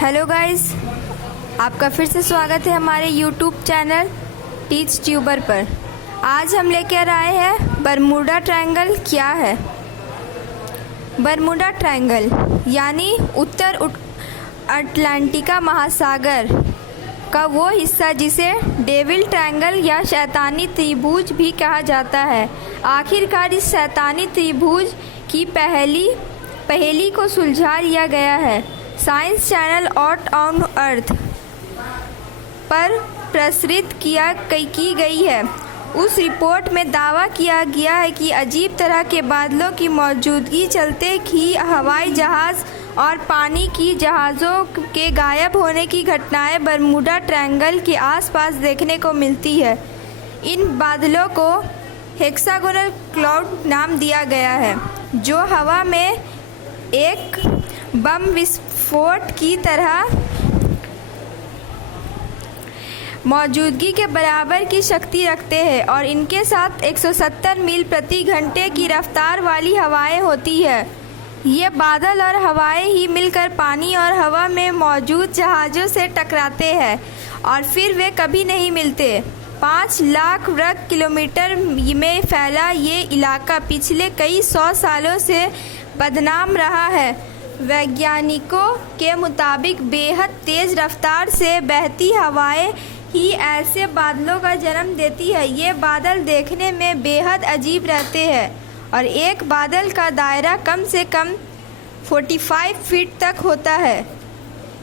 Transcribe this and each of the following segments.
Hello guys, आपका फिर से स्वागत है हमारे यूट्यूब चैनल टीच ट्यूबर पर। आज हम लेकर आए हैं बरमूडा ट्रायंगल क्या है। बरमूडा ट्रायंगल यानी उत्तर अटलांटिका महासागर का वो हिस्सा जिसे डेविल ट्रायंगल या शैतानी त्रिभुज भी कहा जाता है। आखिरकार इस शैतानी त्रिभुज की पहेली को सुलझा लिया गया है। Science channel out on earth पर प्रसारित की गई है। उस रिपोर्ट में दावा किया गया है कि अजीब तरह के बादलों की मौजूदगी चलते ही हवाई जहाज़ और पानी की जहाज़ों के गायब होने की घटनाएं बरमूडा ट्रायंगल के आसपास देखने को मिलती है। इन बादलों को हेक्सागोनल क्लाउड नाम दिया गया है, जो हवा में एक बम विस्फोट की तरह मौजूदगी के बराबर की शक्ति रखते हैं और इनके साथ 170 मील प्रति घंटे की रफ्तार वाली हवाएं होती है। ये बादल और हवाएं ही मिलकर पानी और हवा में मौजूद जहाज़ों से टकराते हैं और फिर वे कभी नहीं मिलते। 5 लाख वर्ग किलोमीटर में फैला ये इलाका पिछले कई 100 सालों से बदनाम रहा है। वैज्ञानिकों के मुताबिक बेहद तेज़ रफ्तार से बहती हवाएं ही ऐसे बादलों का जन्म देती है। ये बादल देखने में बेहद अजीब रहते हैं और एक बादल का दायरा कम से कम 45 फीट तक होता है।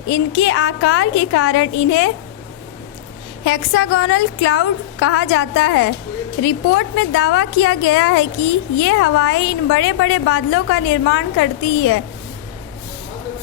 इनके आकार के कारण इन्हें हेक्सागोनल क्लाउड कहा जाता है। रिपोर्ट में दावा किया गया है कि ये हवाएं इन बड़े बड़े बादलों का निर्माण करती है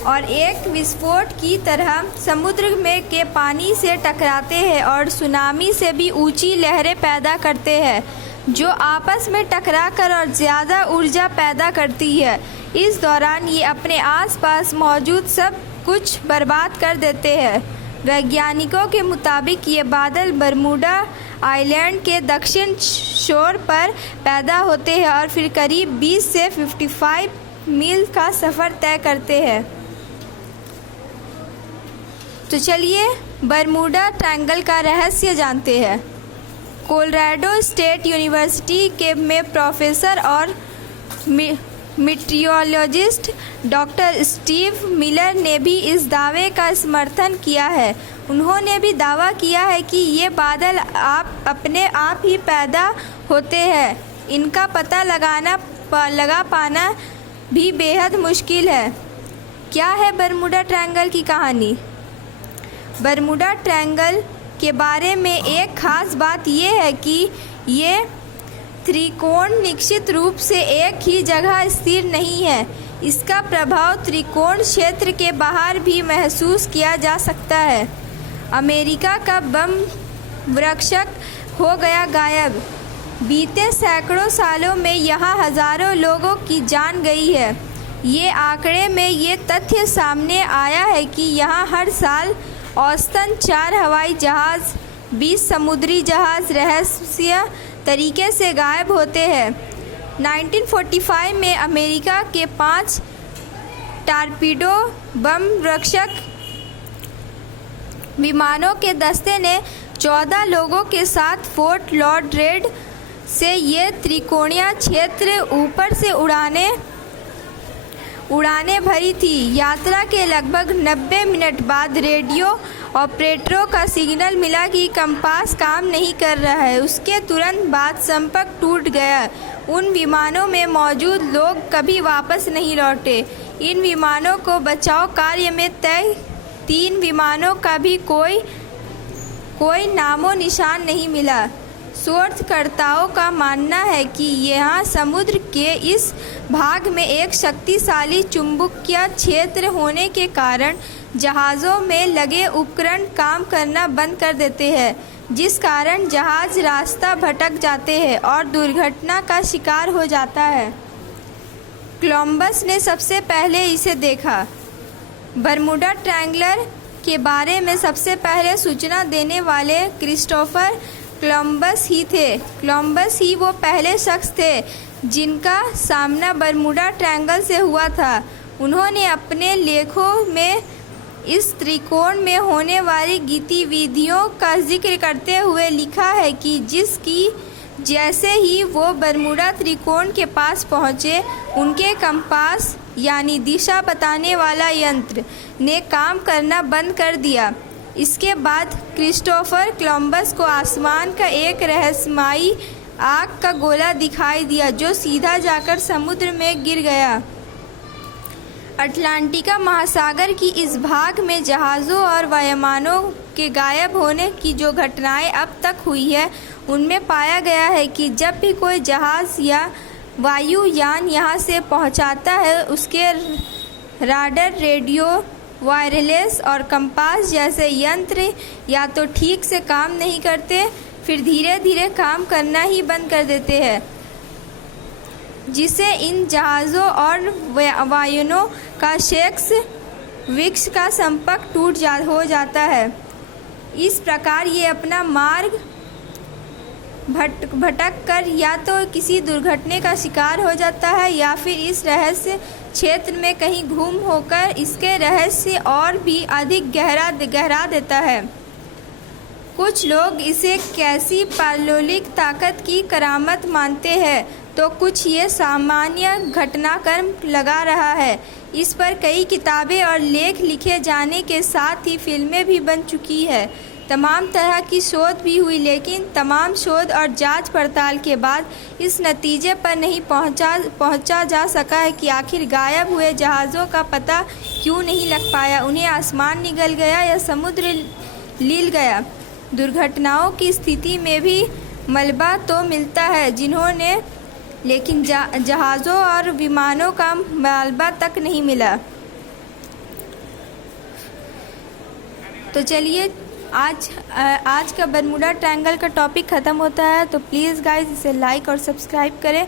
और एक विस्फोट की तरह समुद्र में के पानी से टकराते हैं और सुनामी से भी ऊंची लहरें पैदा करते हैं, जो आपस में टकराकर और ज़्यादा ऊर्जा पैदा करती है। इस दौरान ये अपने आसपास मौजूद सब कुछ बर्बाद कर देते हैं। वैज्ञानिकों के मुताबिक ये बादल बरमूडा आइलैंड के दक्षिण छोर पर पैदा होते हैं और फिर करीब 20 से 55 मील का सफ़र तय करते हैं। तो चलिए बरमूडा ट्रायंगल का रहस्य जानते हैं। कोलोराडो स्टेट यूनिवर्सिटी में प्रोफेसर और मीटियोलॉजिस्ट डॉक्टर स्टीव मिलर ने भी इस दावे का समर्थन किया है। उन्होंने भी दावा किया है कि ये बादल अपने आप ही पैदा होते हैं। इनका पता लगा पाना भी बेहद मुश्किल है। क्या है बरमूडा ट्रायंगल की कहानी? बरमूडा ट्रायंगल के बारे में एक ख़ास बात यह है कि ये त्रिकोण निश्चित रूप से एक ही जगह स्थिर नहीं है। इसका प्रभाव त्रिकोण क्षेत्र के बाहर भी महसूस किया जा सकता है। अमेरिका का बम वृक्षक हो गया गायब। बीते सैकड़ों सालों में यहाँ हज़ारों लोगों की जान गई है। ये आंकड़े में ये तथ्य सामने आया है कि यहाँ हर साल औसतन 4 हवाई जहाज़, 20 समुद्री जहाज़ रहस्यमय तरीके से गायब होते हैं। 1945 में अमेरिका के 5 टॉर्पीडो बम वृक्षक विमानों के दस्ते ने 14 लोगों के साथ फोर्ट लॉर्डरेड से ये त्रिकोणीय क्षेत्र ऊपर से उड़ानें भरी थी। यात्रा के लगभग 90 मिनट बाद रेडियो ऑपरेटरों का सिग्नल मिला कि कंपास काम नहीं कर रहा है। उसके तुरंत बाद संपर्क टूट गया। उन विमानों में मौजूद लोग कभी वापस नहीं लौटे। इन विमानों को बचाव कार्य में तय 3 विमानों का भी कोई नामो निशान नहीं मिला। शोधकर्ताओं का मानना है कि यहाँ समुद्र के इस भाग में एक शक्तिशाली चुंबकीय क्षेत्र होने के कारण जहाज़ों में लगे उपकरण काम करना बंद कर देते हैं, जिस कारण जहाज़ रास्ता भटक जाते हैं और दुर्घटना का शिकार हो जाता है। कोलंबस ने सबसे पहले इसे देखा। बरमूडा ट्रायंगल के बारे में सबसे पहले सूचना देने वाले क्रिस्टोफर कोलंबस ही थे। कोलंबस ही वो पहले शख्स थे जिनका सामना बरमूडा ट्रायंगल से हुआ था। उन्होंने अपने लेखों में इस त्रिकोण में होने वाली गतिविधियों का जिक्र करते हुए लिखा है कि जिसकी जैसे ही वो बरमूडा त्रिकोण के पास पहुँचे, उनके कंपास यानी दिशा बताने वाला यंत्र ने काम करना बंद कर दिया। इसके बाद क्रिस्टोफर कोलंबस को आसमान का एक रहस्यमयी आग का गोला दिखाई दिया जो सीधा जाकर समुद्र में गिर गया। अटलांटिका महासागर की इस भाग में जहाज़ों और वायुयानों के गायब होने की जो घटनाएं अब तक हुई है, उनमें पाया गया है कि जब भी कोई जहाज़ या वायुयान यहां से पहुंचता है, उसके राडर, रेडियो, वायरलेस और कंपास जैसे यंत्र या तो ठीक से काम नहीं करते, फिर धीरे धीरे काम करना ही बंद कर देते हैं, जिससे इन जहाज़ों और वायुयानों का शेक्स विक्स का संपर्क हो जाता है। इस प्रकार ये अपना मार्ग भटक कर या तो किसी दुर्घटना का शिकार हो जाता है या फिर इस रहस्य क्षेत्र में कहीं गुम होकर इसके रहस्य और भी अधिक गहरा देता है। कुछ लोग इसे कैसी पारलौकिक ताकत की करामत मानते हैं, तो कुछ ये सामान्य घटनाक्रम लगा रहा है। इस पर कई किताबें और लेख लिखे जाने के साथ ही फिल्में भी बन चुकी है। तमाम तरह की शोध भी हुई, लेकिन तमाम शोध और जांच पड़ताल के बाद इस नतीजे पर नहीं पहुंचा जा सका है कि आखिर गायब हुए जहाज़ों का पता क्यों नहीं लग पाया। उन्हें आसमान निगल गया या समुद्र लील गया। दुर्घटनाओं की स्थिति में भी मलबा तो मिलता है जिन्होंने, लेकिन जहाज़ों और विमानों का मलबा तक नहीं मिला। तो चलिए आज का बरमूडा ट्रायंगल का टॉपिक ख़त्म होता है। तो प्लीज़ गाइस इसे लाइक और सब्सक्राइब करें।